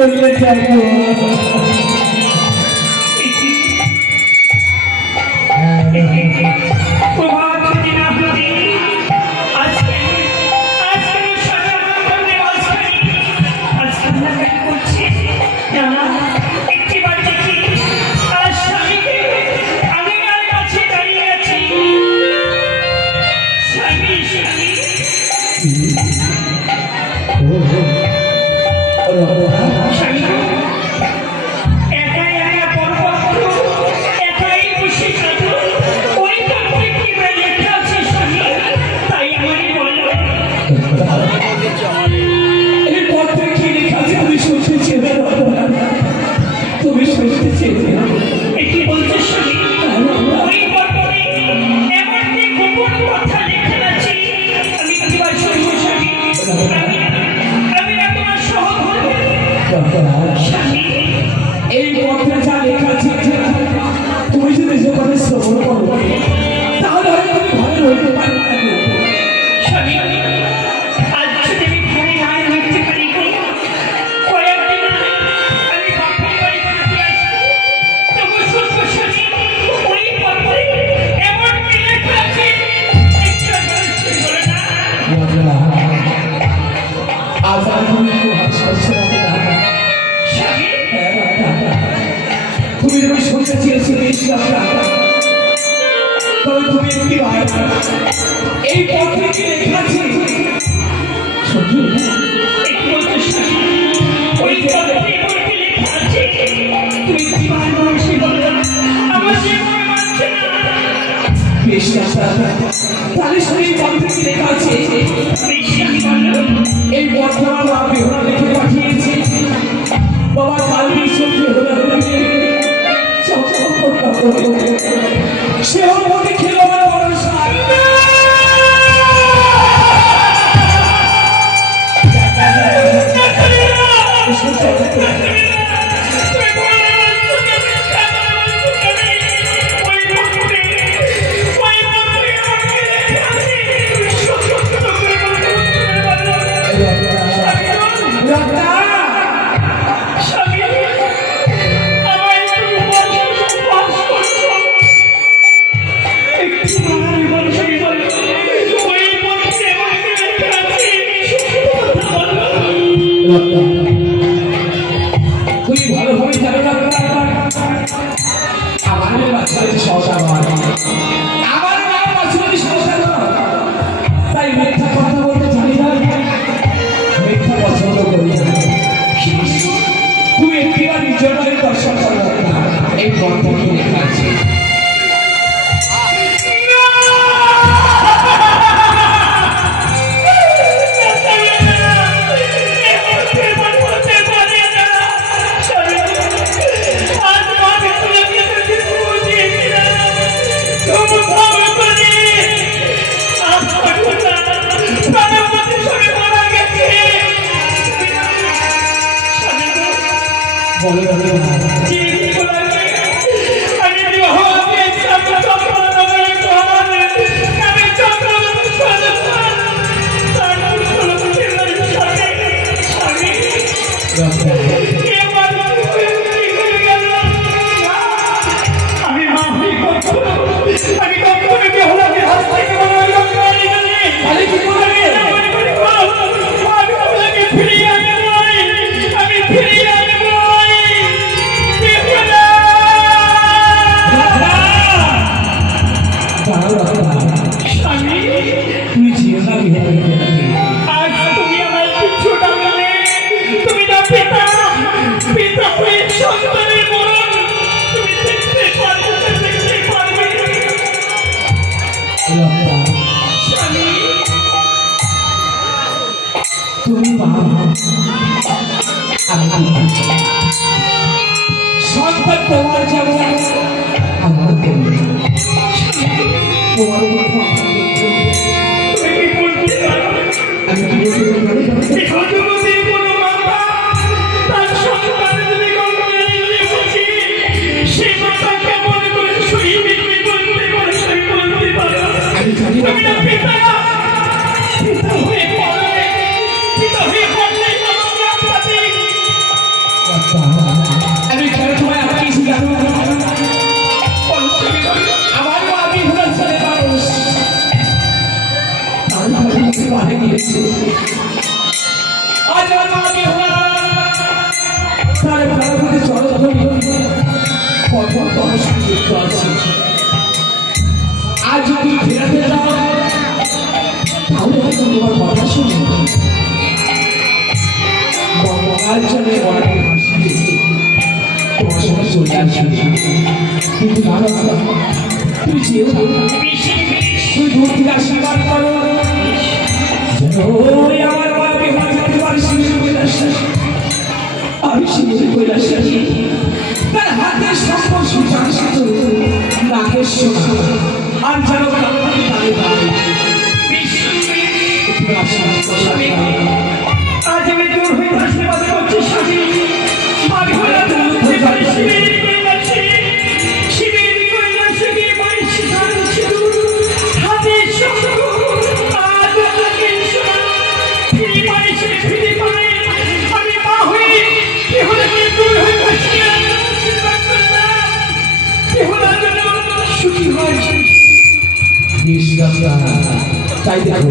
করলে যাবো এই পত্রে যা লেখা আছে তুমি যদি জীবনে শ্রবণ করো তাহলে হয়তো তুমি ভালো হইতে পারবে আজ আমি তুমি যদি শুনতে চেয়েছিলে তবে তুমি কি এই পত্রে কি লেখা আছে তাহলে সেই পত্রে কি লেখা আছে এই পত্র আমার বেহরা লিখে পাঠিয়েছে বাবা কালকে সত্যি হলো সে আমাকে খেলো আমার ভরসা তুই ভালোভাবে জানো না আমার বাচ্চাদের সংসার আমার বাচ্চাদের সংসার তাই মিথ্যা কথা বলতে জানি না মিথ্যা পছন্দ করি না তুই একটিবার নিজের দর্শন করো এই গ্রন্থ কি লেখা আছে संकट तुम्हार जेमन আমার তেমন তোমার কথা তুমি কি বলতে পারো আমি কি বলতে পারি এই হজমতে কোনো মাতা তার সন্তান যদি গঙ্গায় নিয়ে বসে সেই মাতা কেমন করে শহীদ বলতে পারে সেই বলতে পারে আমি জানি না পিতা পিতা হয়ে পড়লে পিতা হয়ে পড়লে মারা গিয়েছে। আজ আমার মা বিহরা তার প্রাণপতি চরণধরি কত তমস্কার যুক্ত আছে। আজ যদি ফেরাতে যাও তাহলে হয়তো তোমার কথা শুনে গঙ্গার জলে মরাকে ভাসিয়ে তোমার সঙ্গে চলে আসবে। কিন্তু না না, তুমি যেও না, তুই দূর থেকে আশীর্বাদ করো যেন ওই আমার মাকে বাঁচাতে পারি। শিবের কৈলাসে আমি শিবের কৈলাসে তার হাতের সম্পর্ক জানিত নাকের সোনা আর যেন কালকে দাঁড়িয়ে দাঁড়িয়ে আজ আমি দূর হয়ে আশীর্বাদ করছি স্বামী। মা বিহরা বলতে পারি শিবের কৈলাসে, শিবের কৈলাসে গিয়ে বাড়িছি ধান সিঁদুর, হাতে শঙ্খ, আজ আমাকে শোনা। ফিরে বাড়িছে ফিরে পাই আমি মা হয়ে বিহরাকে দূর হয়ে ভাসিয়ে আশীর্বাদ করলাম। বিহরা যেন সুখী হয়। তাই দেখো